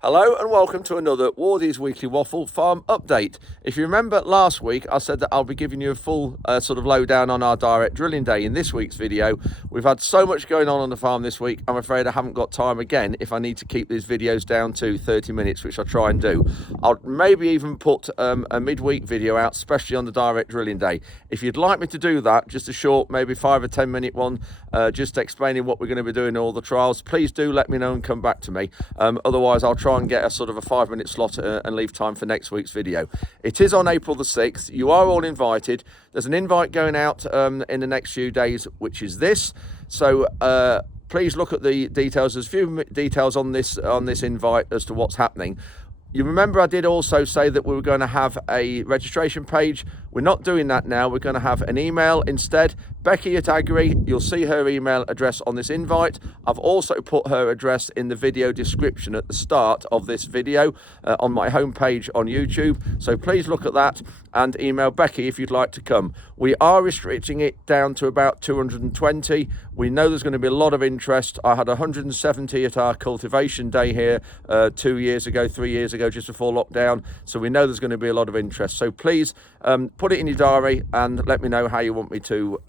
Hello and welcome to another Wardy's Weekly Waffle Farm Update. If you remember last week, I said that I'll be giving you a full sort of lowdown on our direct drilling day in this week's video. We've had so much going on the farm this week, I'm afraid I haven't got time again if I need to keep these videos down to 30 minutes, which I try and do. I'll maybe even put a midweek video out, especially on the direct drilling day. If you'd like me to do that, just a short, maybe 5 or 10 minute one, just explaining what we're going to be doing in all the trials, please do let me know and come back to me. Otherwise, I'll try and get a sort of a 5-minute slot and leave time for next week's video. It is on April the 6th. You are all invited. There's an invite going out in the next few days, which is this. So please look at the details. There's a few details on this invite as to what's happening. You remember I did also say that we were going to have a registration page. We're not doing that now. We're going to have an email instead. Becky at Agri, you'll see her email address on this invite. I've also put her address in the video description at the start of this video on my homepage on YouTube. So please look at that and email Becky if you'd like to come. We are restricting it down to about 220. We know there's going to be a lot of interest. I had 170 at our cultivation day here 3 years ago, just before lockdown. So we know there's going to be a lot of interest. So please put it in your diary and let me know how you want me to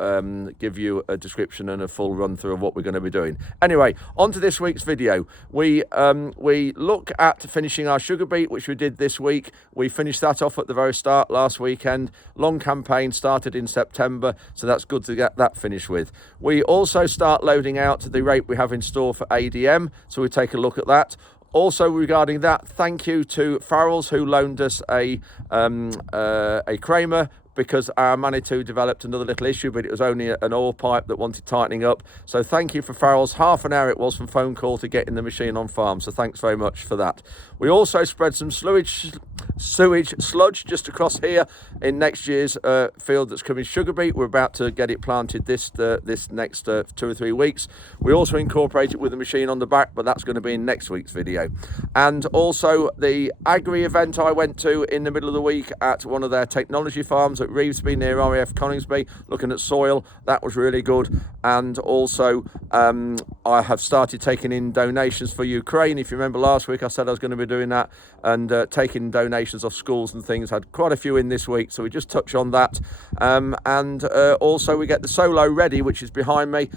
give you a description and a full run through of what we're going to be doing. Anyway, on to this week's video. We look at finishing our sugar beet, which we did this week. We finished that off at the very start last weekend. Long campaign started in September, so that's good to get that finished with. We also start loading out the rape we have in store for ADM, so we take a look at that. Also regarding that, thank you to Farrell's who loaned us a Kramer, because our Manitou developed another little issue, but it was only an oil pipe that wanted tightening up. So thank you for Farrell's. Half an hour it was from phone call to getting the machine on farm. So thanks very much for that. We also spread some sewage sludge just across here in next year's field that's coming sugar beet. We're about to get it planted this next 2 or 3 weeks. We also incorporate it with the machine on the back, but that's going to be in next week's video. And also the Agri event I went to in the middle of the week at one of their technology farms at Revesby near RAF Coningsby, looking at soil. That was really good. And also I have started taking in donations for Ukraine. If you remember last week, I said I was going to be doing that, and taking donations off schools and things. Had quite a few in this week, so we just touch on that. And also we get the solo ready, which is behind me,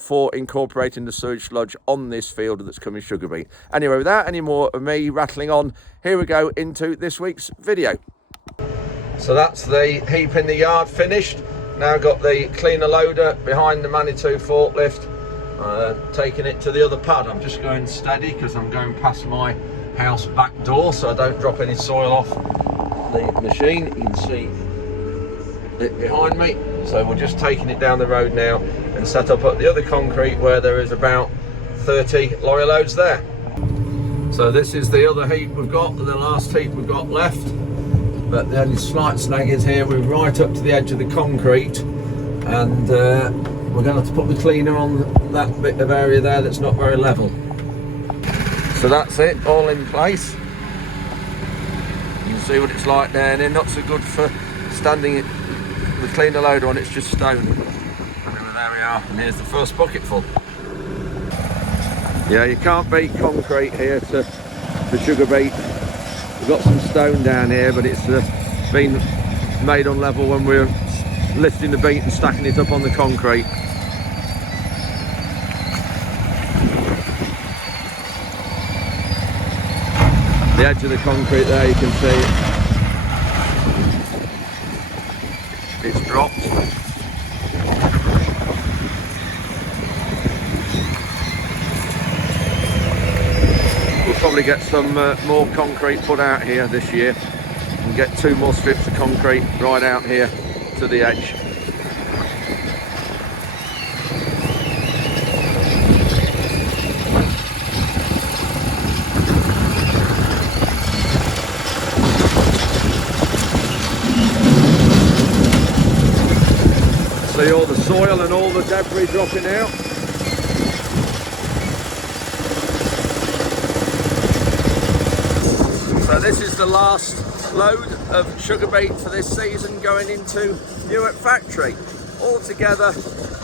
for incorporating the sewage sludge on this field that's coming sugar beet. Anyway, without any more of me rattling on, here we go into this week's video. So that's the heap in the yard finished. Now got the cleaner loader behind the Manitou forklift, taking it to the other pad. I'm just going steady because I'm going past my house back door so I don't drop any soil off the machine. You can see it behind me. So we're just taking it down the road now and set up at the other concrete where there is about 30 lorry loads there. So this is the other heap we've got, and the last heap we've got left. But the only slight snag is here, we're right up to the edge of the concrete, and we're going to have to put the cleaner on that bit of area there that's not very level. So that's it, all in place. You can see what it's like there, and not so good for standing the cleaner loader on, it's just stone. Anyway, there we are, and here's the first bucketful. Yeah, you can't beat concrete here to the sugar beet. We've got some stone down here, but it's been made on level when we're lifting the beet and stacking it up on the concrete. The edge of the concrete there, you can see it's dropped. Probably get some more concrete put out here this year and get 2 more strips of concrete right out here to the edge. See all the soil and all the debris dropping out. So this is the last load of sugar beet for this season going into Newark factory. Altogether,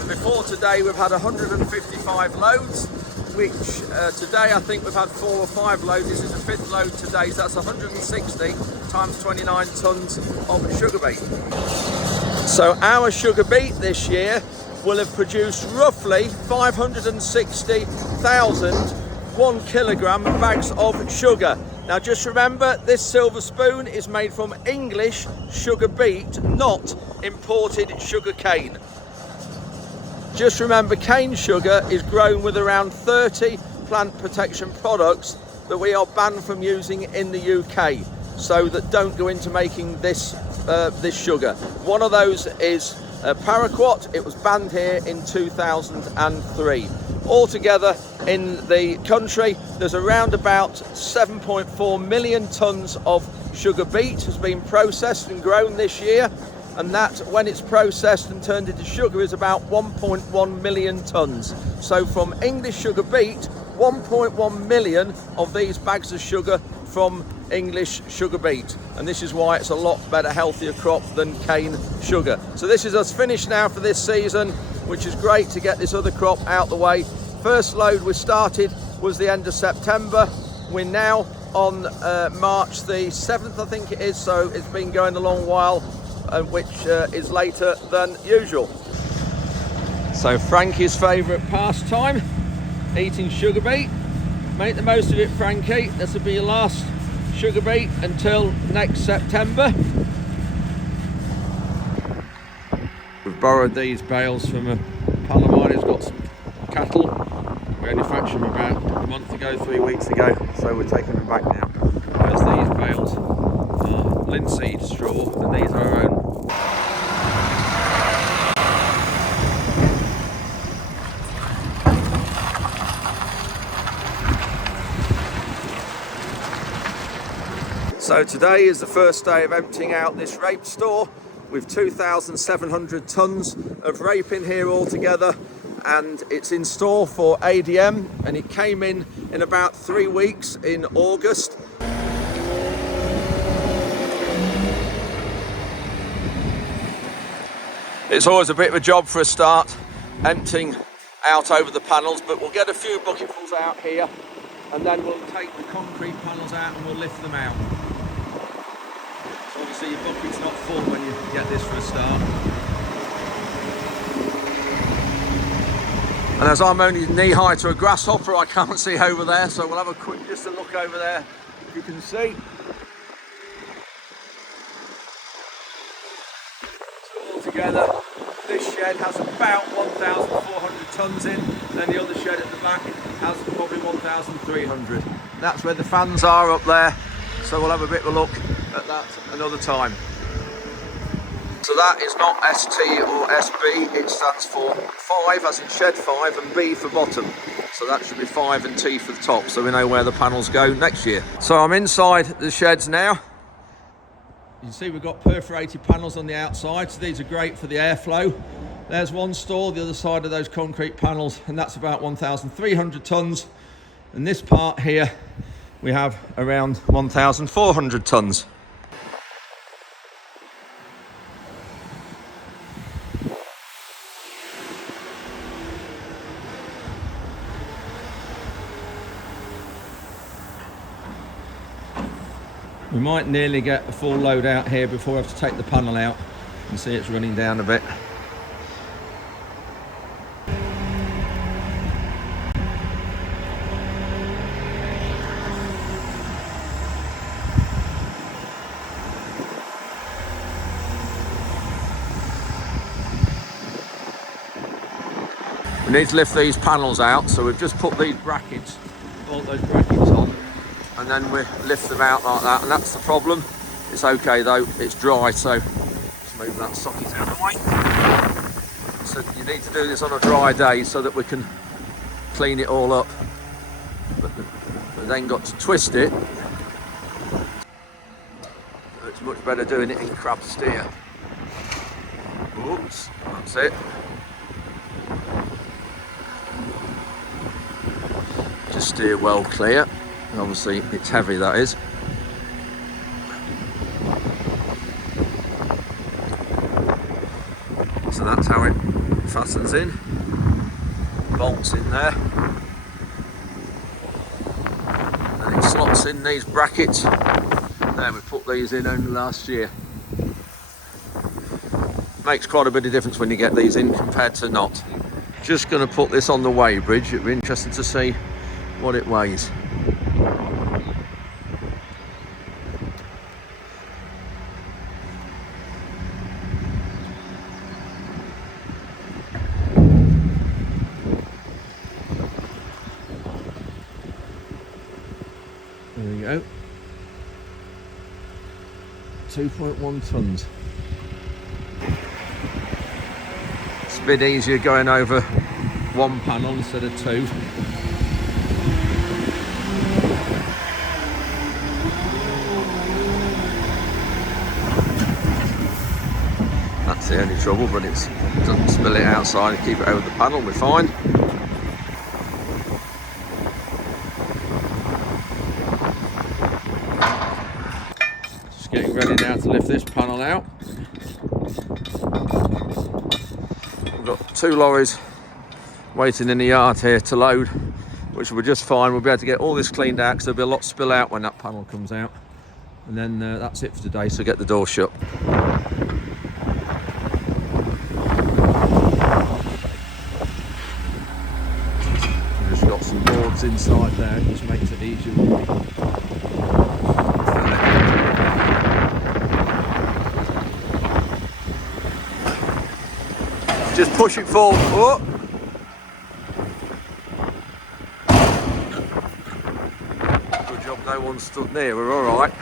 before today we've had 155 loads. which today I think we've had 4 or 5 loads. This is the 5th load today, so that's 160 times 29 tonnes of sugar beet. So our sugar beet this year will have produced roughly 560,000 1 kilogram bags of sugar. Now just remember, this silver spoon is made from English sugar beet, not imported sugar cane. Just remember, cane sugar is grown with around 30 plant protection products that we are banned from using in the UK, so that don't go into making this sugar. One of those is paraquat. It was banned here in 2003. Altogether in the country, there's around about 7.4 million tonnes of sugar beet has been processed and grown this year, and that, when it's processed and turned into sugar, is about 1.1 million tonnes. So from English sugar beet, 1.1 million of these bags of sugar from English sugar beet, and this is why it's a lot better, healthier crop than cane sugar. So this is us finished now for this season, which is great to get this other crop out the way. First load we started was the end of September. We're now on March the 7th, I think it is, so it's been going a long while, which is later than usual. So Frankie's favourite pastime, eating sugar beet. Make the most of it, Frankie. This will be your last sugar beet until next September. We've borrowed these bales from a pal of mine who's got some cattle. We only fetched them about a month ago, 3 weeks ago, so we're taking them back now. There's these bales are linseed straw, and these are our own. So today is the first day of emptying out this rape store with 2,700 tonnes of rape in here altogether, and it's in store for ADM, and it came in about 3 weeks in August. It's always a bit of a job for a start, emptying out over the panels, but we'll get a few bucketfuls out here, and then we'll take the concrete panels out and we'll lift them out. Obviously your bucket's not full when you get this for a start. And as I'm only knee high to a grasshopper, I can't see over there, so we'll have a quick just a look over there, if you can see. So altogether, this shed has about 1,400 tonnes in, then the other shed at the back has probably 1,300. That's where the fans are up there, so we'll have a bit of a look at that another time. So that is not ST or SB, it stands for 5 as in shed 5 and B for bottom. So that should be 5 and T for the top, so we know where the panels go next year. So I'm inside the sheds now. You can see we've got perforated panels on the outside, so these are great for the airflow. There's one stall, the other side of those concrete panels, and that's about 1,300 tonnes. And this part here, we have around 1,400 tonnes. We might nearly get a full load out here before I have to take the panel out. You can see it's running down a bit. We need to lift these panels out, so we've just put these brackets, bolt those brackets on, and then we lift them out like that, and that's the problem. It's okay though, it's dry, so just move that socket out of the way. So you need to do this on a dry day so that we can clean it all up. But we've then got to twist it. It's much better doing it in crab steer. Oops, that's it. Just steer well clear. Obviously it's heavy, that is. So that's how it fastens in. Bolts in there. what's in these brackets. There, we put these in only last year. Makes quite a bit of difference when you get these in compared to not. Just going to put this on the weigh bridge. It'll be interesting to see what it weighs. There we go. 2.1 tonnes. It's a bit easier going over one panel instead of two. That's the only trouble, but it doesn't spill it outside and keep it over the panel, we're fine. Just getting ready now to lift this panel out. We've got 2 lorries waiting in the yard here to load, which will be just fine. We'll be able to get all this cleaned out because there'll be a lot spill out when that panel comes out. And then that's it for today, so get the door shut. Some boards inside there, which makes it easier. Just push it forward. Oh. Good job no one stood near, we're alright.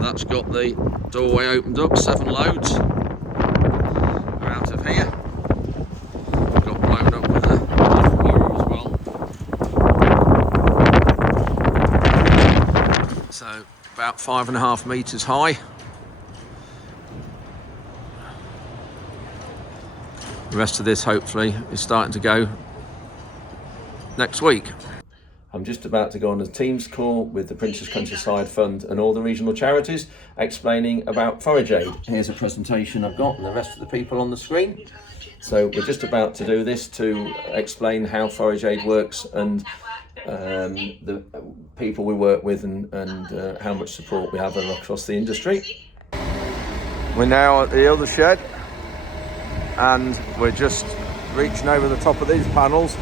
That's got the doorway opened up, 7 loads are out of here. Got blown up with a lower as well. So about 5.5 metres high. The rest of this hopefully is starting to go next week. I'm just about to go on a Teams call with the Prince's Countryside Fund and all the regional charities explaining about Forage Aid. Here's a presentation I've got and the rest of the people on the screen. So we're just about to do this to explain how Forage Aid works and the people we work with and how much support we have across the industry. We're now at the other shed and we're just reaching over the top of these panels.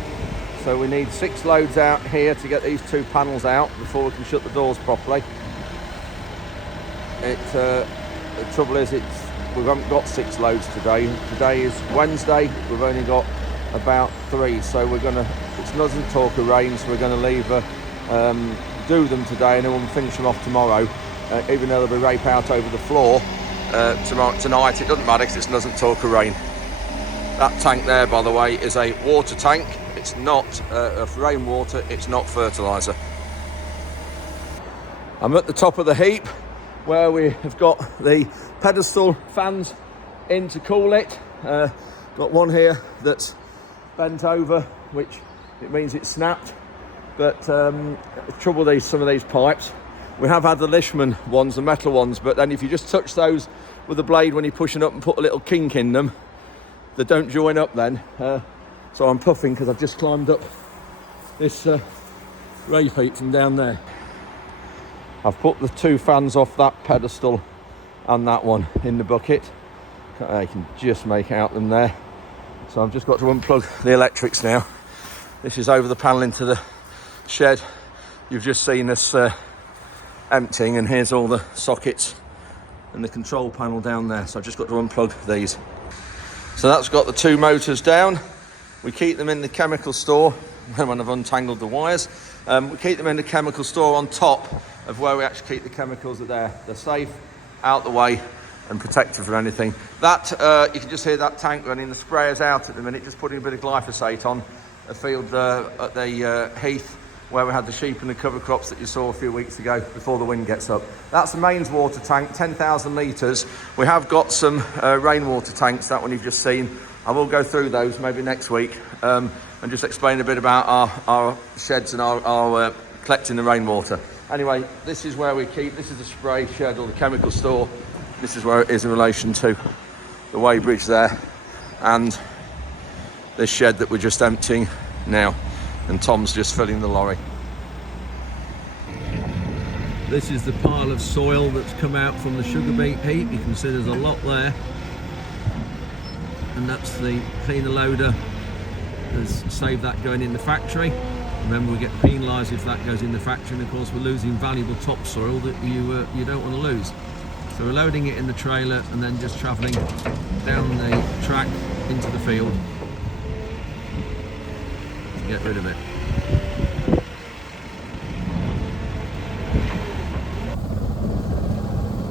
So we need 6 loads out here to get these 2 panels out before we can shut the doors properly. The trouble is we haven't got 6 loads today. Today is Wednesday, we've only got about 3. So we're gonna, it doesn't talk of rain, so we're gonna leave do them today and then we'll finish them off tomorrow. Even though they'll be rape out over the floor tonight, it doesn't matter because it doesn't talk of rain. That tank there, by the way, is a water tank. It's not rainwater, it's not fertiliser. I'm at the top of the heap where we have got the pedestal fans in to cool it. Got one here that's bent over, which it means it's snapped. But the trouble with some of these pipes, we have had the Lishman ones, the metal ones, but then if you just touch those with the blade when you're pushing up and put a little kink in them, they don't join up then. So I'm puffing because I've just climbed up this rape heap from down there. I've put the 2 fans off that pedestal and that one in the bucket. I can just make out them there. So I've just got to unplug the electrics now. This is over the panel into the shed. You've just seen us emptying, and here's all the sockets and the control panel down there. So I've just got to unplug these. So that's got the 2 motors down. We keep them in the chemical store when I've untangled the wires. We keep them in the chemical store on top of where we actually keep the chemicals are there. They're safe, out the way and protected from anything. That, you can just hear that tank running. The sprayer's out at the minute, just putting a bit of glyphosate on a field at the heath where we had the sheep and the cover crops that you saw a few weeks ago before the wind gets up. That's the mains water tank, 10,000 litres. We have got some rainwater tanks, that one you've just seen. I will go through those maybe next week and just explain a bit about our sheds and our collecting the rainwater. Anyway, this is where we keep, this is the spray shed or the chemical store. This is where it is in relation to the weighbridge there, and this shed that we're just emptying now, and Tom's just filling the lorry. This is the pile of soil that's come out from the sugar beet heap. You can see there's a lot there, and that's the cleaner loader has saved that going in the factory. Remember, we get penalised if that goes in the factory, and of course we're losing valuable topsoil that you don't want to lose. So we're loading it in the trailer and then just travelling down the track into the field to get rid of it.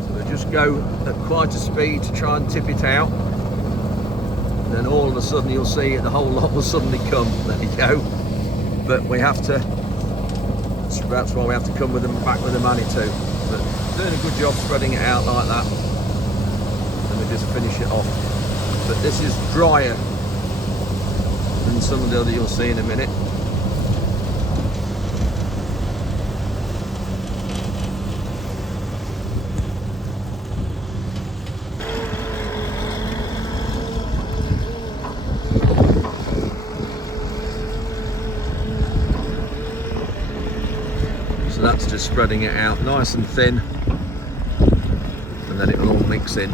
So we just go at quite a speed to try and tip it out. And then all of a sudden you'll see the whole lot will suddenly come. There you go. But we have to, that's why we have to come with them back with the Manitou. But doing a good job spreading it out like that, and we just finish it off. But this is drier than some of the other you'll see in a minute. So that's just spreading it out nice and thin, and then it will all mix in.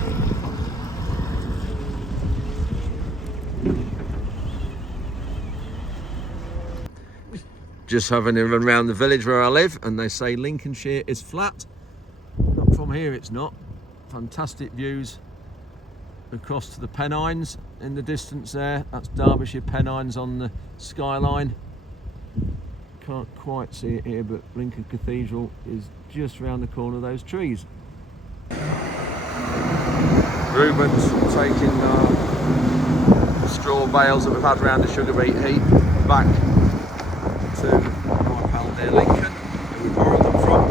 Just having a run around the village where I live, and they say Lincolnshire is flat. Not from here, it's not. Fantastic views across to the Pennines in the distance there. That's Derbyshire Pennines on the skyline. Can't quite see it here, but Lincoln Cathedral is just round the corner of those trees. Ruben's taking our straw bales that we've had around the sugar beet heap back to my pal near Lincoln, who we borrowed them from.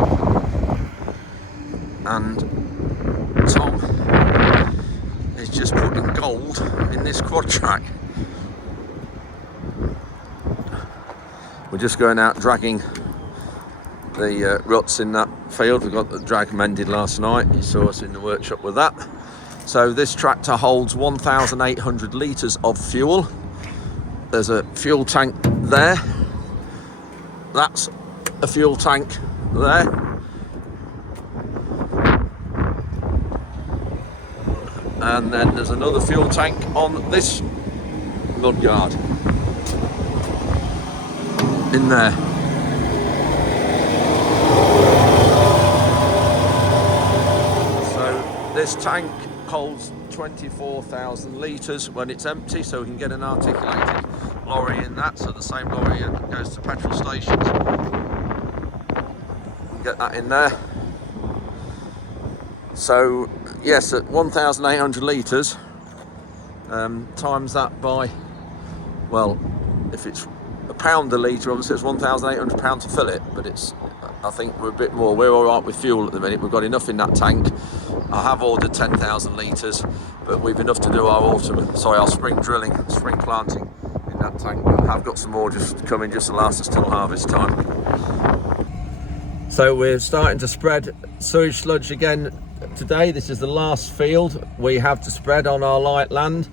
And Tom is just putting gold in this quad track. We're just going out dragging the ruts in that field. We got the drag mended last night. You saw us in the workshop with that. So this tractor holds 1,800 litres of fuel. There's a fuel tank there. That's a fuel tank there. And then there's another fuel tank on this mudguard in there. So this tank holds 24,000 litres when it's empty, so we can get an articulated lorry in that, so the same lorry that goes to petrol stations. Get that in there. So yes, at 1,800 litres, times that by, well, if it's £1 a litre, obviously it's £1,800 to fill it, but it's, I think we're a bit more. We're all right with fuel at the minute. We've got enough in that tank. I have ordered 10,000 litres, but we've enough to do our spring drilling, spring planting in that tank. But I have got some more just coming, just to last us till harvest time. So we're starting to spread sewage sludge again today. This is the last field we have to spread on our light land,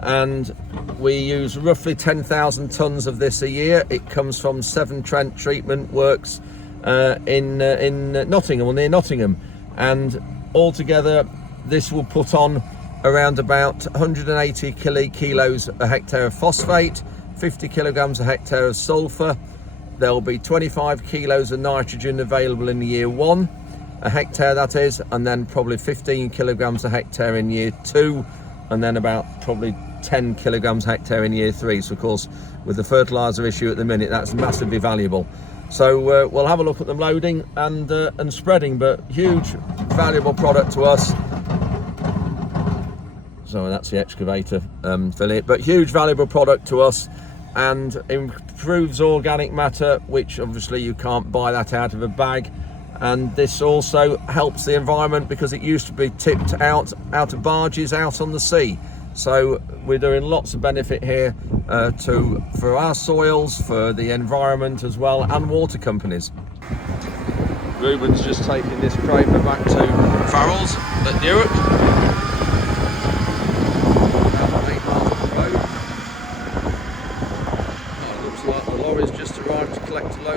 and we use roughly 10,000 tonnes of this a year. It comes from Severn Trent Treatment Works in Nottingham, or near Nottingham, and altogether this will put on around about 180 kilos a hectare of phosphate, 50 kilograms a hectare of sulphur. There will be 25 kilos of nitrogen available in year 1 a hectare, that is, and then probably 15 kilograms a hectare in year 2, and then about probably 10 kilograms a hectare in year 3. So of course, with the fertilizer issue at the minute, that's massively valuable. So we'll have a look at them loading and spreading, but huge valuable product to us. So that's the excavator filling it, but huge valuable product to us, and improves organic matter, which obviously you can't buy that out of a bag. And this also helps the environment, because it used to be tipped out of barges out on the sea. So we're doing lots of benefit here for our soils, for the environment as well, and water companies. Ruben's just taking this Kramer back to Farrell's at Newark.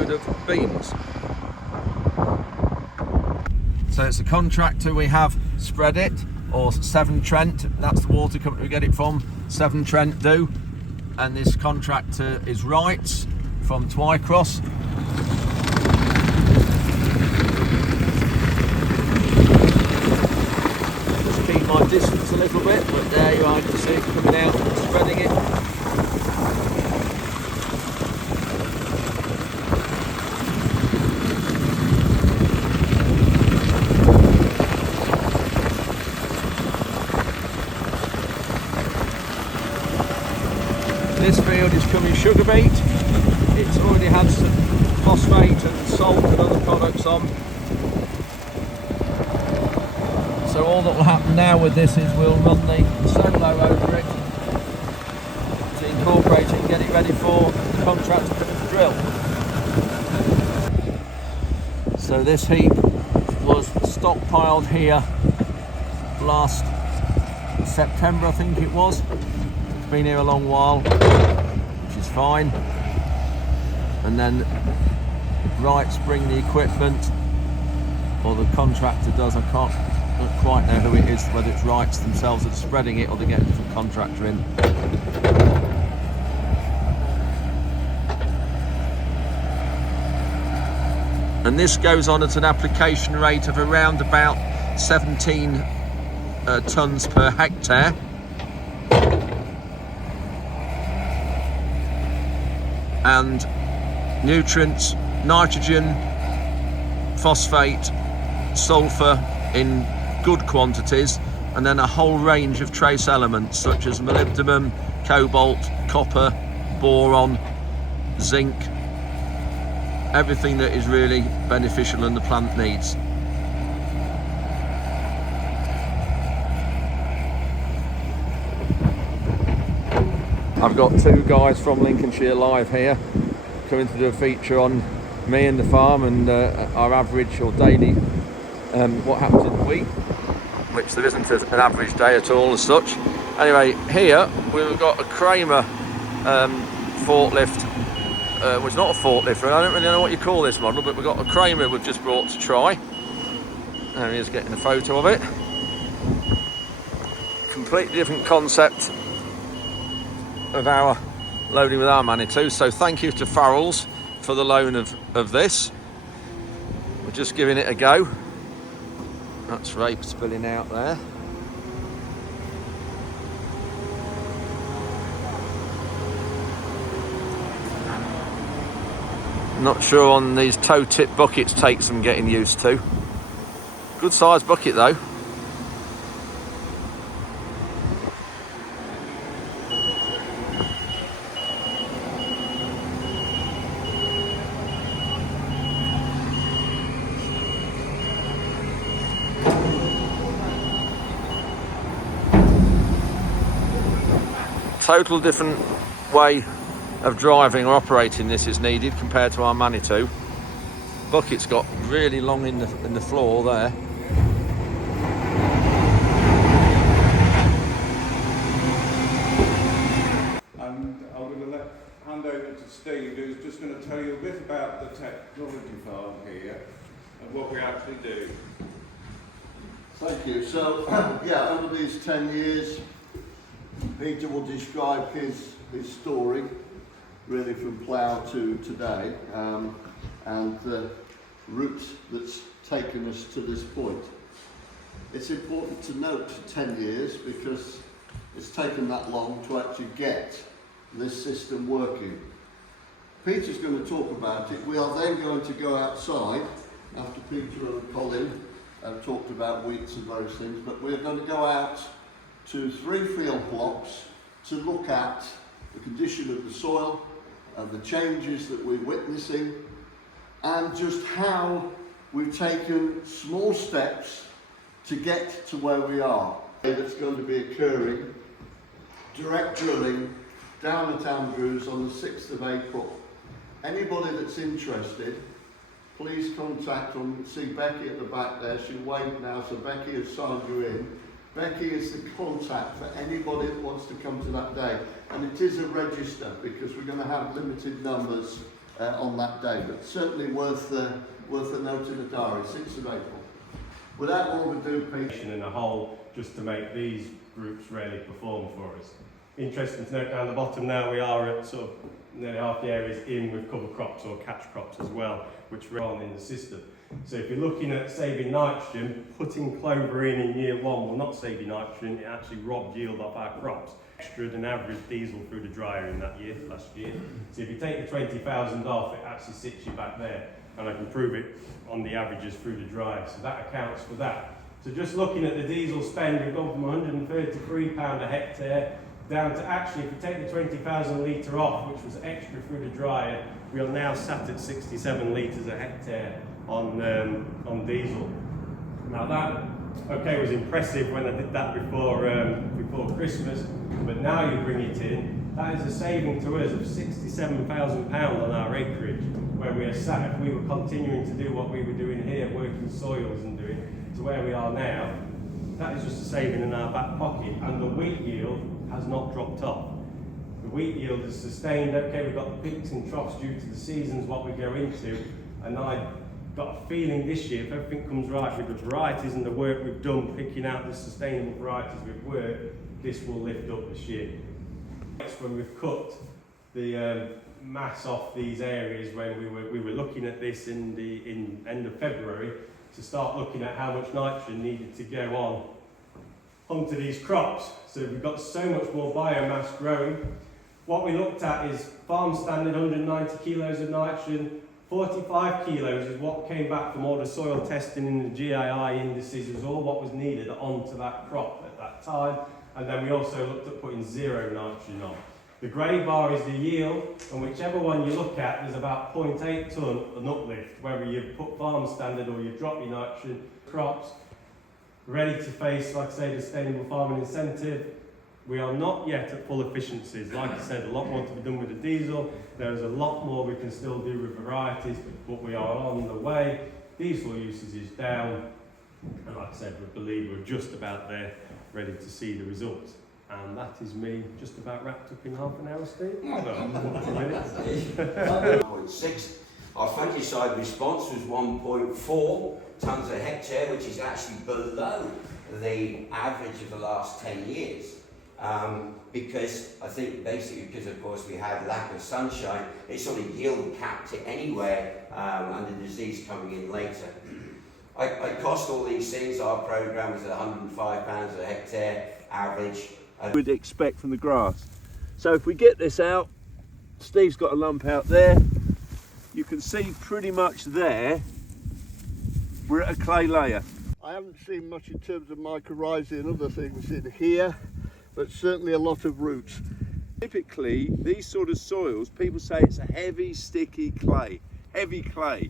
load of beans. So it's the contractor we have spread it, or Severn Trent, that's the water company we get it from, Severn Trent do. And this contractor is Wrights from Twycross. Just keep my distance a little bit, but there you are, you can see it coming out and spreading it. This field is coming sugar beet. It's already had some phosphate and salt and other products on. So all that will happen now with this is we'll run the solo over it to incorporate it and get it ready for the contractor to drill. So this heap was stockpiled here last September, I think it was. It's been here a long while, which is fine. And then Wrights bring the equipment, or the contractor does. I don't quite know who it is, whether it's Wrights themselves that are spreading it or they get a different contractor in. And this goes on at an application rate of around about 17 tonnes per hectare. And nutrients, nitrogen, phosphate, sulphur in good quantities, and then a whole range of trace elements such as molybdenum, cobalt, copper, boron, zinc, everything that is really beneficial and the plant needs. I've got two guys from Lincolnshire Live here coming to do a feature on me and the farm and our average or daily what happens in the week, which there isn't an average day at all as such. Anyway, here we've got a Kramer forklift, well, it's not a forklift, I don't really know what you call this model, but we've got a Kramer we've just brought to try. There he is getting a photo of it. Completely different concept of our loading with our Manitou, so thank you to Farrell's for the loan of this. We're just giving it a go. That's rape spilling out there. Not sure on these toe tip buckets, take some getting used to. Good sized bucket though. Total different way of driving or operating this is needed compared to our Manitou. Bucket's got really long in the floor there. And I'm going to hand over to Steve, who's just going to tell you a bit about the technology farm here and what we actually do. Thank you. So, yeah, over these 10 years, Peter will describe his story, really from plough to today, and the route that's taken us to this point. It's important to note 10 years because it's taken that long to actually get this system working. Peter's going to talk about it. We are then going to go outside after Peter and Colin have talked about wheats and various things, but we're going to go out to 3 field blocks to look at the condition of the soil and the changes that we're witnessing and just how we've taken small steps to get to where we are. That's going to be occurring, direct drilling down at Andrews on the 6th of April. Anybody that's interested, please contact them. See Becky at the back there, she'll wave now, so Becky has signed you in. Becky is the contact for anybody that wants to come to that day. And it is a register because we're going to have limited numbers on that day, but certainly worth a note in the diary, 6th of April. Without more ado, Pete. In a whole, just to make these groups really perform for us. Interesting to note down the bottom now, we are at sort of nearly half the areas in with cover crops or catch crops as well, which we're on in the system. So if you're looking at saving nitrogen, putting clover in year one will not save you nitrogen, it actually robbed yield off our crops. Extra than average diesel through the dryer in that year, last year. So if you take the 20,000 off, it actually sits you back there. And I can prove it on the averages through the dryer. So that accounts for that. So just looking at the diesel spend, we've gone from £133 a hectare down to actually, if you take the 20,000 litre off, which was extra through the dryer, we are now sat at 67 litres a hectare on diesel. Now that, okay, was impressive when I did that before Christmas, but now you bring it in, that is a saving to us of £67,000 on our acreage, where we are sat. If we were continuing to do what we were doing here, working soils and doing to where we are now, that is just a saving in our back pocket, and the wheat yield has not dropped off. The wheat yield is sustained. Okay, we've got the peaks and troughs due to the seasons, what we go into, and I've got a feeling this year, if everything comes right with the varieties and the work we've done, picking out the sustainable varieties we've worked, this will lift up this year. Next, when we've cut the mass off these areas, when we were looking at this in end of February, to start looking at how much nitrogen needed to go onto these crops. So we've got so much more biomass growing. What we looked at is farm standard 190 kilos of nitrogen, 45 kilos is what came back from all the soil testing and the GII indices, was all what was needed onto that crop at that time. And then we also looked at putting 0 nitrogen on. The grey bar is the yield, and whichever one you look at, there's about 0.8 tonne an uplift, whether you put farm standard or you drop your nitrogen. Crops ready to face, like I say, the sustainable farming incentive. We are not yet at full efficiencies. Like I said, a lot more to be done with the diesel. There's a lot more we can still do with varieties, but we are on the way. Diesel usage is down, and like I said, we believe we're just about there, ready to see the results. And that is me just about wrapped up in half an hour, Steve. 1.6. Our fungicide response was 1.4 tonnes a hectare, which is actually below the average of the last 10 years. Because I think basically because of course we had lack of sunshine, it sort of yield capped it anyway, and the disease coming in later. I cost all these things. Our programme was at £105 a hectare average. Would expect from the grass. So if we get this out, Steve's got a lump out there. You can see pretty much there, we're at a clay layer. I haven't seen much in terms of mycorrhizae and other things in here, but certainly a lot of roots. Typically, these sort of soils, people say it's a heavy, sticky clay, heavy clay.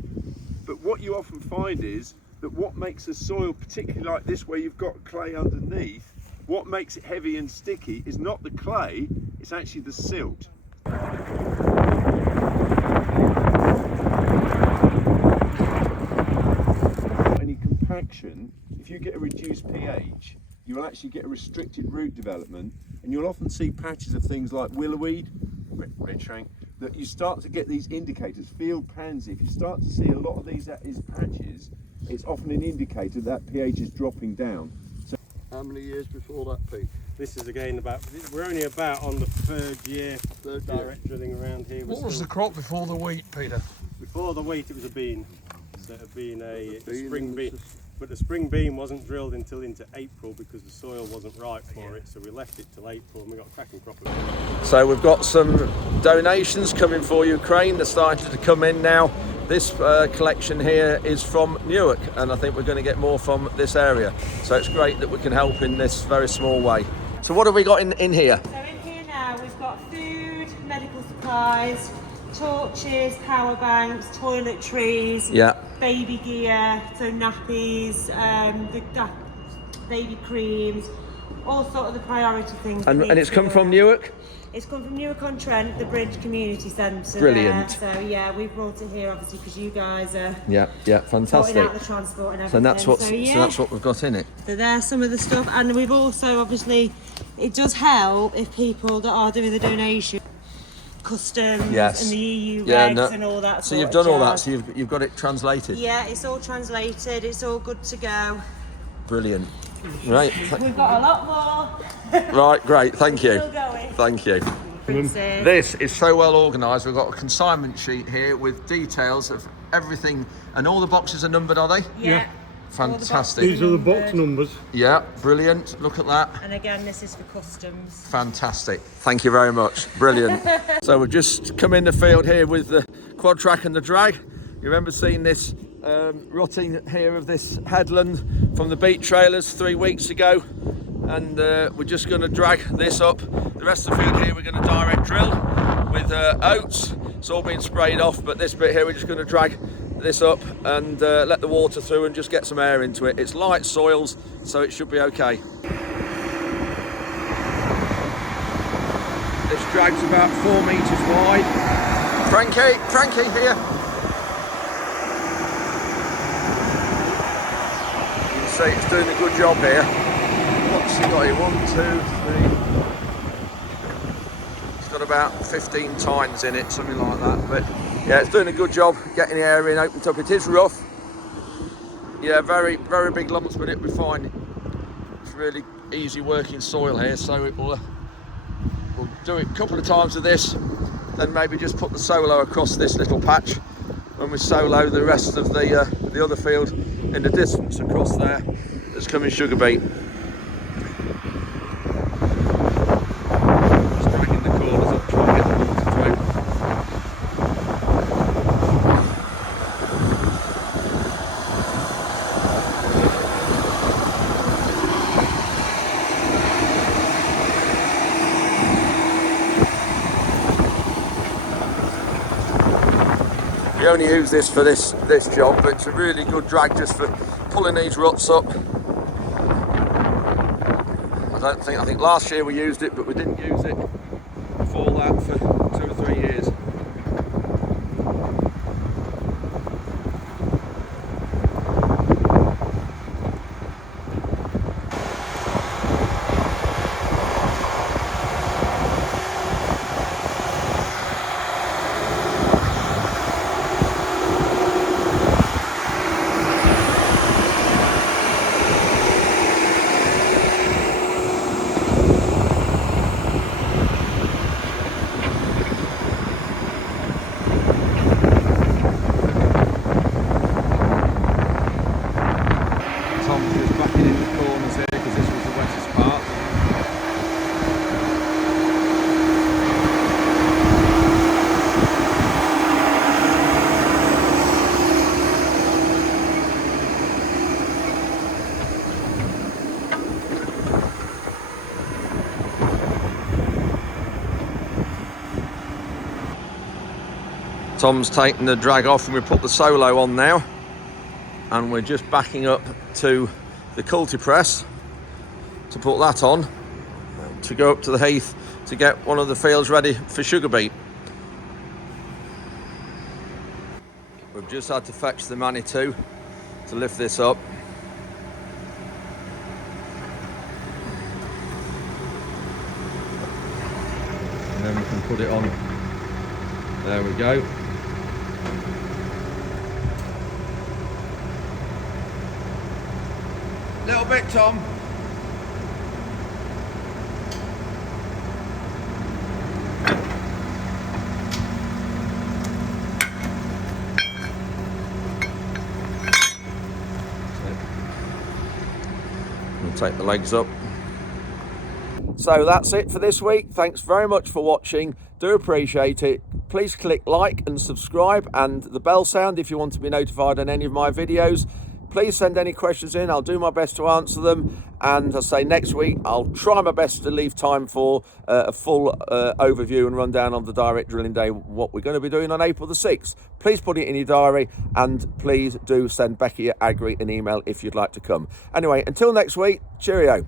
But what you often find is that what makes a soil, particularly like this where you've got clay underneath, what makes it heavy and sticky is not the clay, it's actually the silt. Any compaction, if you get a reduced pH, you will actually get a restricted root development, and you'll often see patches of things like willowweed, red shank, that you start to get these indicators. Field pansy, if you start to see a lot of these as patches, it's often an indicator that pH is dropping down. How many years before that, Pete? This is again about, we're only about on the third year direct drilling around here. What was the crop before the wheat, Peter? Before the wheat it was a bean. So it had been a spring bean. But the spring bean wasn't drilled until into April because the soil wasn't right for it, so we left it till April and we got a cracking crop of it. So we've got some donations coming for Ukraine. They're starting to come in now. This collection here is from Newark, and I think we're going to get more from this area. So it's great that we can help in this very small way. So what have we got in here? So in here now we've got food, medical supplies, torches, power banks, toiletries, baby gear, so nappies, the baby creams, all sort of the priority things. And it's come from Newark? It's come from Newark-on-Trent, the Bridge Community Centre. Brilliant. There. So yeah, we brought it here obviously because you guys are fantastic. sorting out the transport and everything. So that's what we've got in it. So there's some of the stuff, and we've also obviously, it does help if people that are doing the donation customs Yes. and the EU Yeah, regs and all that. So sort you've of done all that, jazz. so you've got it translated. Yeah, it's all translated. It's all good to go. Brilliant. Right. We've got a lot more. Right, great. Thank you. Still going. Thank you. This is so well organised. We've got a consignment sheet here with details of everything, and all the boxes are numbered, are they? Yeah. Fantastic. These are the box numbers. Yeah, brilliant. Look at that. And again, this is for customs. Fantastic. Thank you very much. Brilliant. So we've just come in the field here with the quad track and the drag. You remember seeing this rutting here of this headland from the Beet trailers 3 weeks ago, and we're just going to drag this up. The rest of the field here we're going to direct drill with oats. It's all been sprayed off, but this bit here we're just going to drag this up and let the water through and just get some air into it. It's light soils, so it should be okay. This drag's about 4 metres wide. Frankie here. You can see it's doing a good job here. What's he got here? 1, 2, 3. It's got about 15 tines in it, something like that. But yeah, it's doing a good job getting the air in, opened up. It is rough. Yeah, very, very big lumps, but it'll be fine. It's really easy working soil here, so it will. We'll do it a couple of times with this, then maybe just put the solo across this little patch when we solo the rest of the other field in the distance across there that's coming sugar beet. Just dragging the corners up, trying to get the water through. We only use this for this job, but it's a really good drag just for pulling these ruts up. I think last year we used it, but we didn't use it before that for 2 or 3 years. Tom's just backing in the corners here because this was the wettest part. Tom's taken the drag off and we put the solo on now. And we're just backing up to the culti press to put that on to go up to the heath to get one of the fields ready for sugar beet. We've just had to fetch the Manitou to lift this up. And then we can put it on. There we go. Little bit, Tom. We'll take the legs up. So that's it for this week. Thanks very much for watching. Do appreciate it. Please click like and subscribe and the bell sound if you want to be notified on any of my videos. Please send any questions in. I'll do my best to answer them. And I say next week, I'll try my best to leave time for a full overview and rundown of the direct drilling day, what we're going to be doing on April the 6th. Please put it in your diary and please do send Becky at Agri an email if you'd like to come. Anyway, until next week, cheerio.